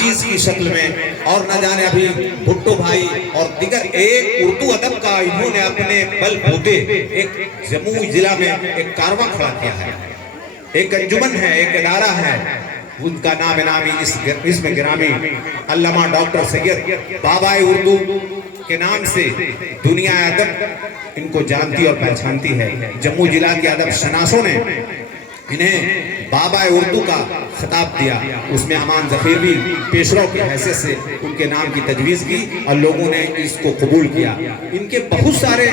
नाचीज की शक्ल में, और न जाने अभी भुट्टो भाई और दिगर एक उर्दू अदब का इन्होंने अपने बलबूते एक जम्मू जिला में एक कारवां खड़ा किया है, एक अंजुमन है, एक इदारा है, उनका नाम नामी इसमें गिरामी अल्लामा डॉक्टर सैयद बाबा उर्दू के नाम से दुनिया अदब इनको जानती और पहचानती है। जम्मू जिला के अदब शनासों ने इन्हें बाबा उर्दू का खिताब दिया, उसमें अमान ज़फ़ीर भी पेशरो की हैसियत से उनके नाम की तजवीज़ की और लोगों ने इसको कबूल किया। इनके बहुत सारे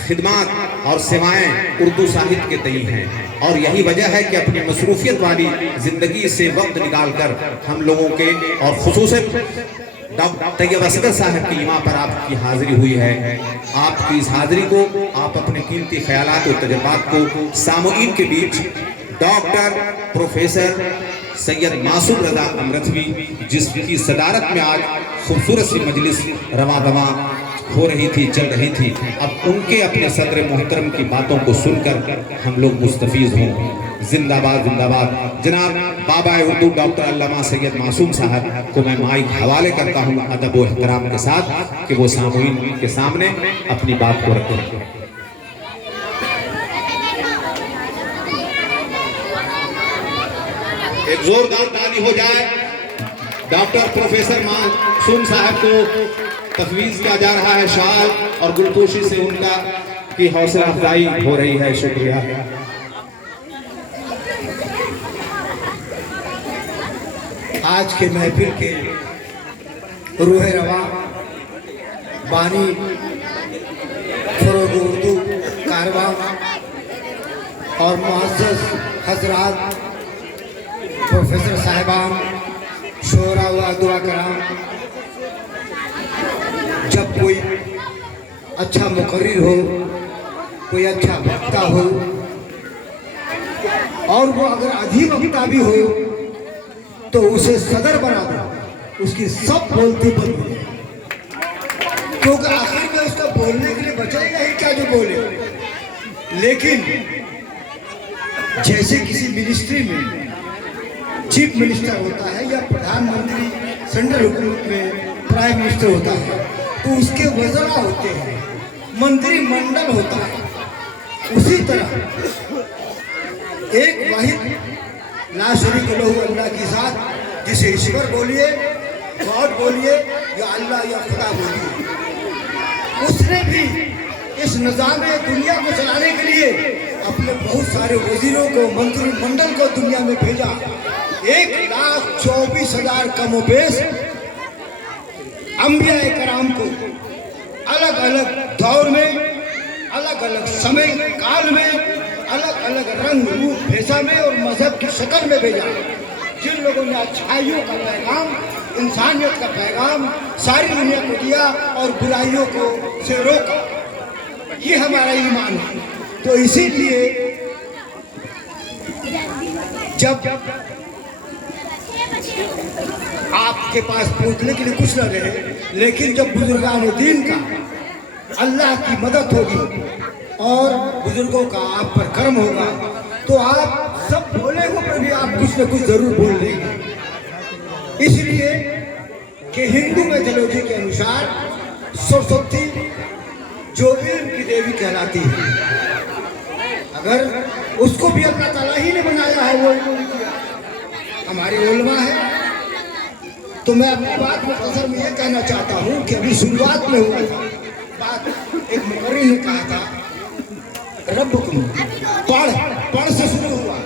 खिदमात और सेवाएं उर्दू साहित्य के तई हैं, और यही वजह है कि अपनी मसरूफियत वाली ज़िंदगी से वक्त निकाल कर हम लोगों के और ख़ुसूसन डॉक्टर तैयब असगर साहब की यहाँ पर आपकी हाजिरी हुई है। आपकी इस हाजिरी को आप अपने कीमती ख्यालात और तजुर्बात को सामुईन के बीच डॉक्टर प्रोफेसर सैयद मासूम रजा अमृतवी, जिसकी सदारत में आज खूबसूरत सी मजलिस रवा दवा हो रही थी, चल रही थी, अब उनके अपने सदर मोहतरम की बातों को सुनकर हम लोग मुस्तफीज हों। जिंदाबाद जिंदाबाद। जनाब बाबा उर्दू डॉक्टर अल्लामा सैयद मासूम साहब को मैं माइक हवाले करता हूँ अदब व एहतराम के साथ कि वो सामुईन के सामने अपनी बात को रखें। एक जोरदार ताली हो जाए। डॉक्टर प्रोफेसर मासूम साहब को तफवीज किया जा रहा है शाल और गुलपोशी से उनका की हौसला अफजाई हो रही है। शुक्रिया। आज के महफिल के रूह रवा बानी फरोग उर्दू कारवां और मुअज़्ज़ज़ हजरात, प्रोफेसर साहिबान, शोरा व दुआ कराम, जब कोई अच्छा मुकर्रिर हो, कोई अच्छा वक्ता हो, और वो अगर अधीम वक्ता भी हो तो उसे सदर बना दो, उसकी सब बोलती बंद हो जाए, क्योंकि आखिर में उसका बोलने के लिए बचेगा ही क्या जो बोले। लेकिन जैसे किसी मिनिस्ट्री में चीफ मिनिस्टर होता है या प्रधानमंत्री सेंट्रल हुकूमत में प्राइम मिनिस्टर होता है, तो उसके वज़रा होते हैं, मंत्रिमंडल होता है। उसी तरह एक वाहिद ला शरीक लहू अल्लाह की ज़ात, जिसे ईश्वर बोलिए, गॉड बोलिए या अल्लाह या खुदा बोलिए, उसने भी इस निज़ाम दुनिया को चलाने के लिए अपने बहुत सारे वजीरों को, मंत्रिमंडल को दुनिया में भेजा। 1,24,000 कमोबेश अंबिया कराम को अलग अलग दौर में, अलग अलग समय काल में, अलग अलग रंग रूप भेषा में और मजहब की शक्ल में भेजा, जिन लोगों ने अच्छाइयों का पैगाम, इंसानियत का पैगाम सारी दुनिया को दिया और बुराइयों को से रोका। ये हमारा ईमान है। तो इसीलिए जब आपके पास पूछने के लिए कुछ न रहे, लेकिन जब बुजुर्गान दीन का अल्लाह की मदद होगी और बुजुर्गों का आप पर कर्म होगा, तो आप सब भोले को भी आप कुछ न कुछ जरूर बोल देंगे। इसलिए कि हिंदू मैथोलॉजी के अनुसार सरस्वती जो इल्म की देवी कहलाती है, अगर उसको भी अल्लाह ताला ही ने बनाया है, वो हमारी उलमा है। तो मैं अपनी बात मुख्तसर में ये कहना चाहता हूँ कि अभी शुरुआत में हुआ था बात, एक मुकर्रिर ने कहा था रब्बुकुम, पढ़ से शुरू हुआ,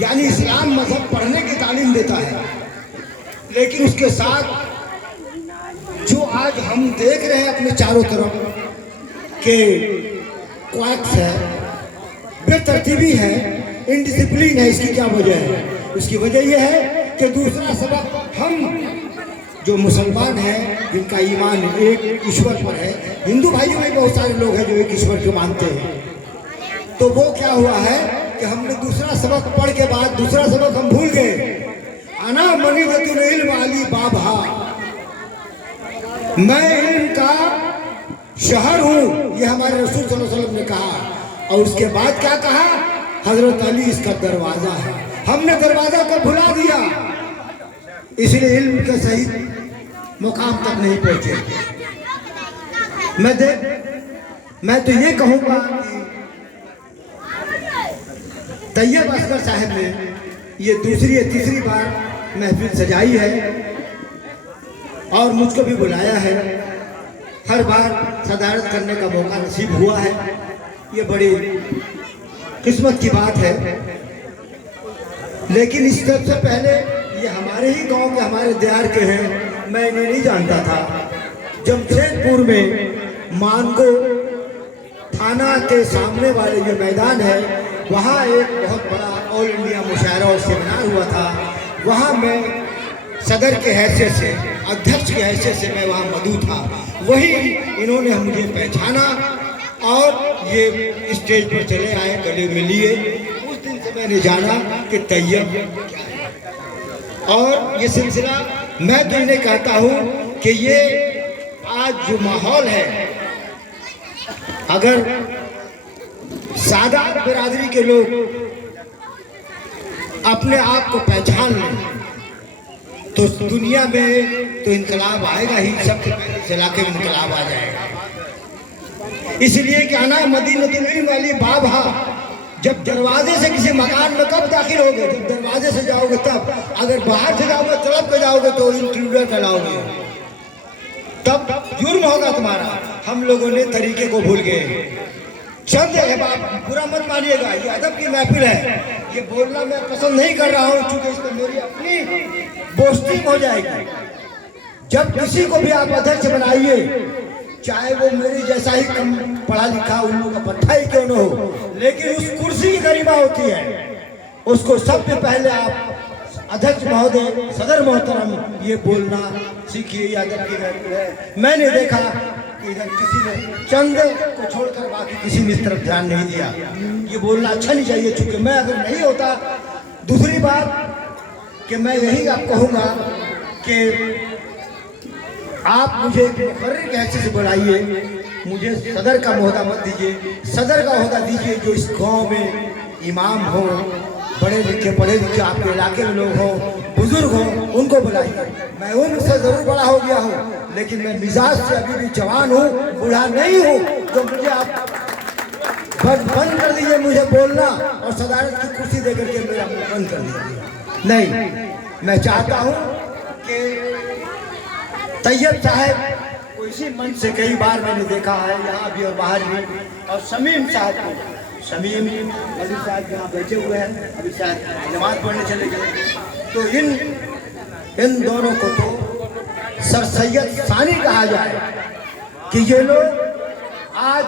यानी इस्लाम मजहब पढ़ने की तालीम देता है। लेकिन उसके साथ जो आज हम देख रहे हैं अपने चारों तरफ के क्वाक्स है, बेतरतीबी है, इनडिसिप्लिन है, इसकी क्या वजह है? उसकी वजह यह है कि दूसरा सबक हम जो मुसलमान हैं, जिनका ईमान एक ईश्वर पर है, हिंदू भाइयों में बहुत सारे लोग हैं जो एक ईश्वर को मानते हैं, तो वो क्या हुआ है कि हमने दूसरा सबक पढ़ के बाद दूसरा सबक हम भूल गए। अना मनीदतुल इल्म अली बाबा, मैं इल्म का शहर हूँ, ये हमारे रसूल सल्लल्लाहु अलैहि वसल्लम ने कहा। और उसके बाद क्या कहा? हजरत अली इसका दरवाजा है। हमने दरवाजा को भुला दिया, इसलिए इल्म के सही मुकाम तक नहीं पहुंचे। मैं तो ये कहूँगा कि तैयब असगर साहब ने ये दूसरी या तीसरी बार महफिल सजाई है और मुझको भी बुलाया है। हर बार सदारत करने का मौका नसीब हुआ है, ये बड़ी किस्मत की बात है। लेकिन इस सबसे पहले ये हमारे ही गांव के, हमारे दियार के हैं, मैं इन्हें नहीं जानता था। जमशेदपुर में मानगो थाना के सामने वाले जो मैदान है, वहाँ एक बहुत बड़ा ऑल इंडिया मुशायरा और सेमिनार हुआ था। वहाँ मैं सदर के हैसियत से, अध्यक्ष के हैसियत से मैं वहाँ मौजूद था। वही इन्होंने मुझे पहचाना और ये स्टेज पर चले आए, गले में लिए। उस दिन से मैंने जाना कि तैयब क्या है। और ये सिलसिला मैं तो इन्हें कहता हूँ कि ये आज जो माहौल है, अगर सादा बिरादरी के लोग अपने आप को पहचान लें तो दुनिया में तो इनकलाब आएगा ही, सबसे पहले इस इलाके में इनकलाब आ जाएगा। इसलिए कि आना मदीनतुल इल्म वाली बाबा, जब दरवाजे से किसी मकान में कब दाखिल होगे? जब दरवाजे से जाओगे तब। अगर बाहर से जाओगे, तड़प के जाओगे तो इंट्रूडर कहलाओगे, तब जुर्म होगा तुम्हारा। हम लोगों ने तरीके को भूल गए। चंद है बाप, बुरा मत मानिएगा, ये अदब की महफिल है। ये बोलना मैं पसंद नहीं कर रहा हूँ, क्योंकि इसमें मेरी अपनी बोस्ती हो जाएगी। जब किसी को भी आप अध्यक्ष बनाइए, चाहे वो मेरी जैसा ही कम पढ़ा लिखा उल्लू का पट्टा ही क्यों न हो, लेकिन उस कुर्सी की गरिमा होती है। उसको सबसे पहले आप अध्यक्ष महोदय, सदर मोहतरम, ये बोलना सीखिए। ये अदब की महफिल है। मैंने देखा कि इधर किसी ने चंद को छोड़कर बाकी किसी ने इस तरफ ध्यान नहीं दिया। ये बोलना अच्छा नहीं चाहिए, चूंकि मैं अगर नहीं होता। दूसरी बात कि मैं यही आप कहूँगा कि आप मुझे एक मुकर्रिर के हैसियत से बुलाइए, मुझे सदर का ओहदा मत दीजिए। सदर का ओहदा दीजिए जो इस गांव में इमाम हो, बड़े लिखे आपके इलाके में लोग हों, बुजुर्ग हों, उनको बुलाइए। मैं उनसे ज़रूर बड़ा हो गया हूँ, लेकिन मैं मिजाज से अभी भी जवान हूँ, बूढ़ा नहीं हूँ। तो मुझे आप बंद कर दीजिए मुझे बोलना, और सदारत की कुर्सी दे करके मेरा मुँह बंद कर दीजिए। नहीं, मैं चाहता हूँ कि तैयब साहब को इसी मंच से कई बार मैंने देखा है, यहाँ भी और बाहर भी। और शमीम साहब को, शमीम अली साहब यहाँ बैठे हुए हैं, अभी शायद नमाज पढ़ने चले गए। तो इन दोनों को तो सर सैयद सानी कहा जाए कि ये लोग आज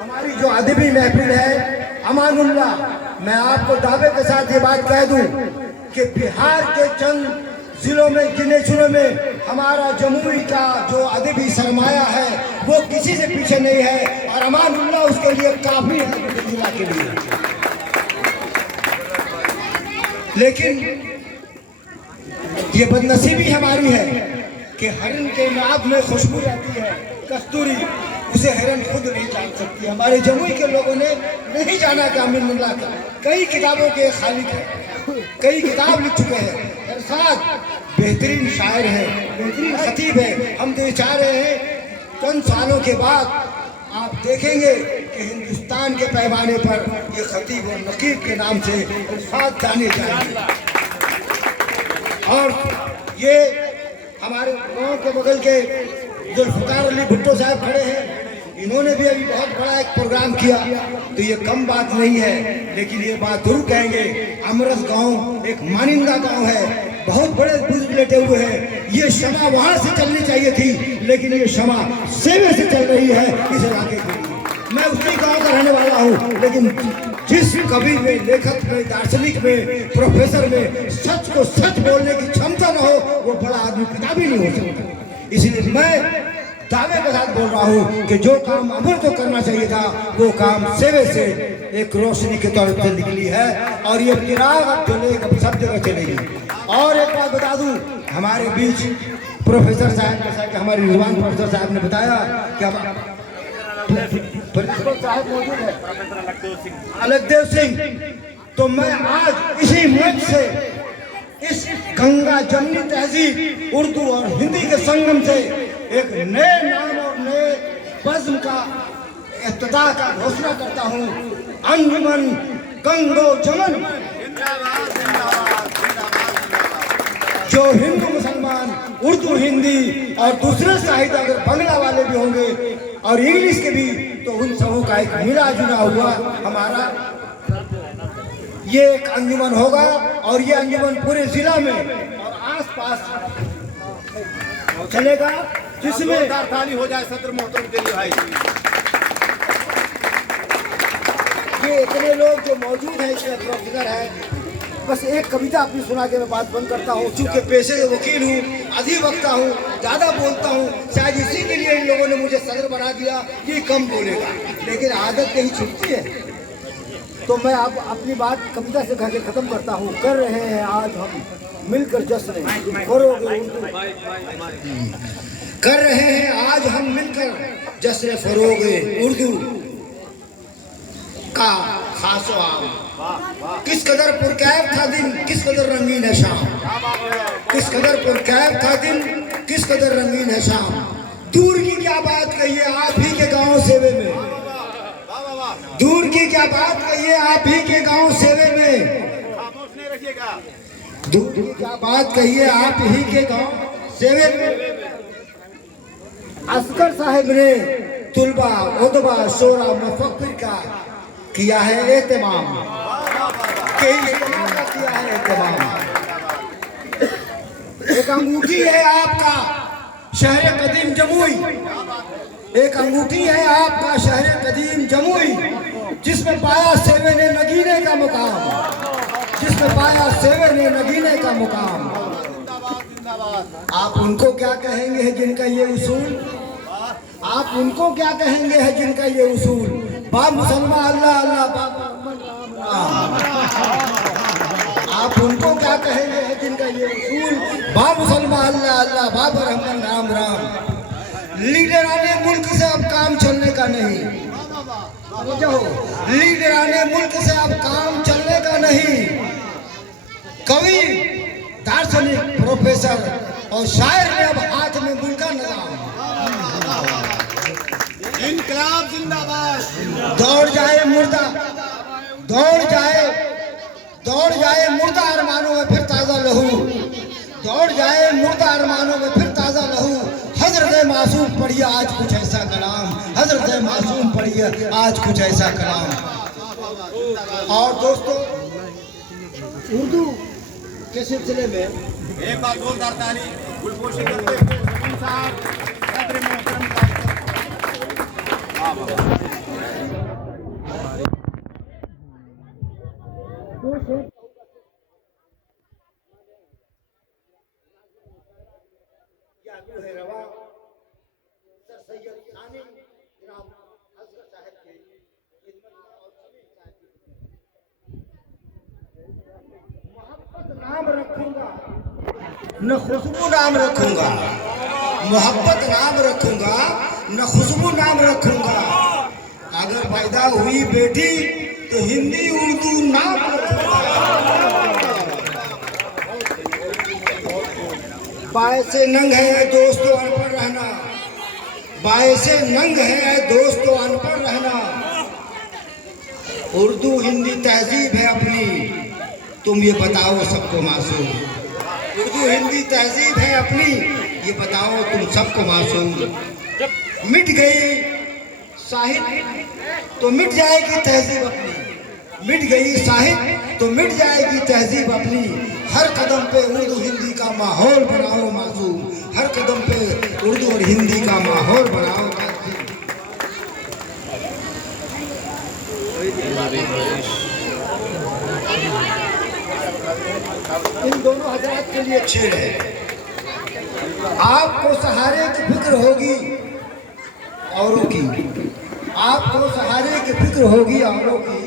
हमारी जो अदबी महफिल है अमानुल्लाह, मैं आपको दावे के साथ ये बात कह दूं कि बिहार के चंद जिलों में, गिने चुने में हमारा जमुई का जो अदबी सरमाया है वो किसी से पीछे नहीं है, और अमानुल्लाह उसके लिए काफी है जिला के लिए। लेकिन ये बदनसीबी हमारी है कि हिरन के नाक में खुशबू रहती है, कस्तूरी, उसे हिरन खुद नहीं जान सकती। हमारे जमुई के लोगों ने नहीं जाना कि अमीनुल्लाह का कई किताबों के खालिक है, कई किताब लिख चुके हैं। इरशाद बेहतरीन शायर है, बेहतरीन खतीब है। हम तो चाह रहे हैं चंद सालों के बाद आप देखेंगे कि हिंदुस्तान के पैमाने पर ये खतीब और नकीब के नाम से इरशाद जाने जाएंगे। और ये हमारे गांव के बगल के जुल्फकार अली भुट्टो साहब खड़े हैं, इन्होंने भी अभी बहुत बड़ा एक प्रोग्राम किया। तो ये कम बात नहीं है, लेकिन ये बात जरूर कहेंगे, अमरस गांव एक मानिंदा गांव है, बहुत बड़े बुजुर्ग लेटे हुए हैं। ये क्षमा वहां से चलनी चाहिए थी, लेकिन ये क्षमा सेवे से चल रही है इस इलाके के लिए। मैं उसी गांव का रहने वाला हूँ, लेकिन जिस कवि में, लेखक में, दार्शनिक में, प्रोफेसर में सच को सच बोलने की क्षमता न हो, वो बड़ा आदमी पिता भी नहीं हो सकता। इसलिए मैं दावे के साथ बोल रहा हूँ कि जो काम अमर को करना चाहिए था, वो काम सेवे से एक रोशनी के तौर पर निकली है, और ये चिराग अब जलेगा, सब जगह चलेगी। और एक बात बता दूं, हमारे बीच प्रोफेसर साहब, जैसा कि हमारे रिजवान प्रोफेसर साहब ने बताया कि प्रिंसिपल साहब मौजूद है, अलगदेव सिंह। तो मैं आज इसी मंच से इस गंगा जमनी तहजीब उर्दू और हिंदी के संगम से एक नए नाम और नए बज़्म का इब्तिदा का घोषणा करता हूँ। अंजुमन गंगो जमन, जो हिंदू मुसलमान उर्दू हिंदी और दूसरे साहित्य अगर बंगला वाले भी होंगे और इंग्लिश के भी, तो उन सबों का एक मिला जुला हुआ हमारा ये एक अंजुमन होगा। और ये अंजुमन पूरे जिला में और आसपास चलेगा, जिसमें ताली हो जाए सदर मोहतरम के लिए भाई। ये इतने लोग जो मौजूद हैं, इसमें प्रोफेसर है। बस एक कविता अपनी सुना के मैं बात बंद करता हूँ। चूंकि पेशे के वकील हूँ, अधिवक्ता हूँ, ज़्यादा बोलता हूँ, शायद इसी के लिए इन लोगों ने मुझे सदर बना दिया। ये कम बोलेगा, लेकिन आदत नहीं छूटती है। तो मैं अब अपनी बात कविता से कह के ख़त्म करता हूँ। कर रहे हैं आज हम मिलकर जश्न फरोगे उर्दू, कर रहे हैं आज हम मिलकर जश्न फरोगे उर्दू का खासो आम। किस कदर पुरकैफ था दिन, किस कदर रंगीन है शाम। किस कदर पुरकैफ था दिन, किस कदर रंगीन है शाम। दूर की क्या बात कहिए आप ही के गांव सेवे में, दूर की क्या बात कहिए आप ही के गांव सेवे में। दूर की क्या बात कहिए आप ही के गांव सेवे में। असगर साहिब ने तुलबा उदबा शोरा मुफक्किर का किया है एहतमाम, किया है एहतमाम। एक अंगूठी है आपका शहर कदीम जमुई, एक अंगूठी है आपका शहर कदीम जमुई, जिसमें पाया सेवे ने नगीने का मुकाम, जिसमें पाया सेवे ने नगीने का मुकाम। आप उनको क्या कहेंगे है जिनका ये उसूल, आप उनको क्या कहेंगे है जिनका ये उसूल। बा मुसलमान अल्लाह अल्लाह बाबा राम राम। आप उनको क्या कहेंगे है जिनका ये उसूल। बा मुसलमान अल्लाह अल्लाह बाबा रहमान राम राम। लीडराने मुल्क से अब काम चलने का नहीं, लीडराने मुल्क से अब काम चलने का नहीं। कवि, दार्शनिक, प्रोफेसर और शायर ने अब हाथ में मुल्क का निजाम। इनकलाब जिंदाबाद। दौड़ जाए मुर्दा, दौड़ जाए मुर्दा अरमानों में फिर ताज़ा लहू, दौड़ जाए मुर्दा अरमानों में फिर ताज़ा लहू। हजरत मासूम पढ़िए आज कुछ ऐसा कलाम, हजरत मासूम पढ़िए आज कुछ ऐसा कलाम। और दोस्तों, उर्दू के सिलसिले में एक बात जोरदार ताली गुलपोशी करते हुए साहब सदर मोहतरम का नाम रखूंगा न खुशबू नाम रखूंगा, मोहब्बत नाम रखूंगा न खुशबू नाम रखूंगा। अगर पैदा हुई बेटी तो हिंदी उर्दू नाम रखूंगा। बायसे नंग है दोस्तों अनपढ़ रहना, बायसे नंग है दोस्तों अनपढ़ रहना। उर्दू हिंदी तहजीब है अपनी, तुम ये बताओ सबको मासूम। उर्दू हिंदी तहजीब है अपनी, ये बताओ तुम सबको मासूम। मिट गई साहित्य तो मिट जाएगी तहजीब अपनी, मिट गई साहित्य तो मिट जाएगी तहजीब अपनी। हर कदम पे उर्दू हिंदी का माहौल बनाओ मासूम, हर कदम पे उर्दू और हिंदी का माहौल बनाओ मासूम। इन दोनों हजरात के लिए शेर है। आपको सहारे की फिक्र होगी औरों की, आपको सहारे की फिक्र होगी औरों की।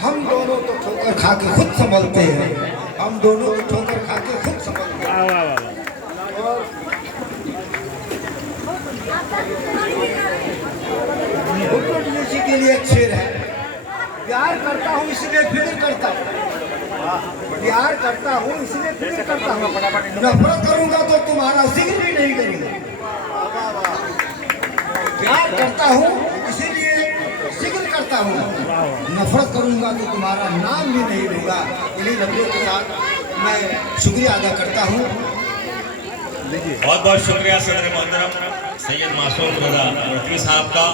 हम दोनों तो ठोकर खा के खुद संभलते हैं, हम दोनों तो ठोकर खा के खुद संभलते हैं। और के लिए शेर है। प्यार करता हूँ इसलिए फिक्र करता हूँ, प्यार करता हूँ इसलिए जिक्र करता हूँ। नफरत करूंगा तो तुम्हारा जिक्र भी नहीं करूंगा। प्यार करता हूँ इसीलिए जिक्र करता हूँ, नफरत करूंगा तो तुम्हारा नाम भी नहीं लूंगा। इन्हीं लफ्जों के साथ मैं शुक्रिया अदा करता हूँ। बहुत बहुत शुक्रिया सदर मोहतरम सैयद मासूम रजा रजवी साहब का।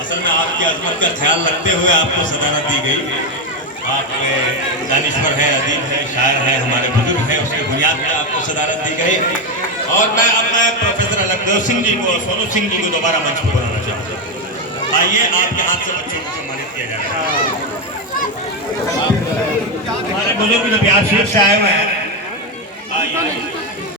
असल में आपकी अजमत का ख्याल रखते हुए आपको सदारत दी गई। आप दानिश्वर है, अदीब है, शायर है, हमारे बुजुर्ग हैं, उसके बुनियाद पर आपको सदारत दी गई। और मैं प्रोफेसर अलकदेव सिंह जी को और सोनू सिंह जी को दोबारा मंच पर बुलाना चाहूँगा। आइए आपके हाथ से बच्चों को सम्मानित किया जाएगा। हमारे बुजुर्ग जो बिहार शरीफ से आए हुए हैं, आइए।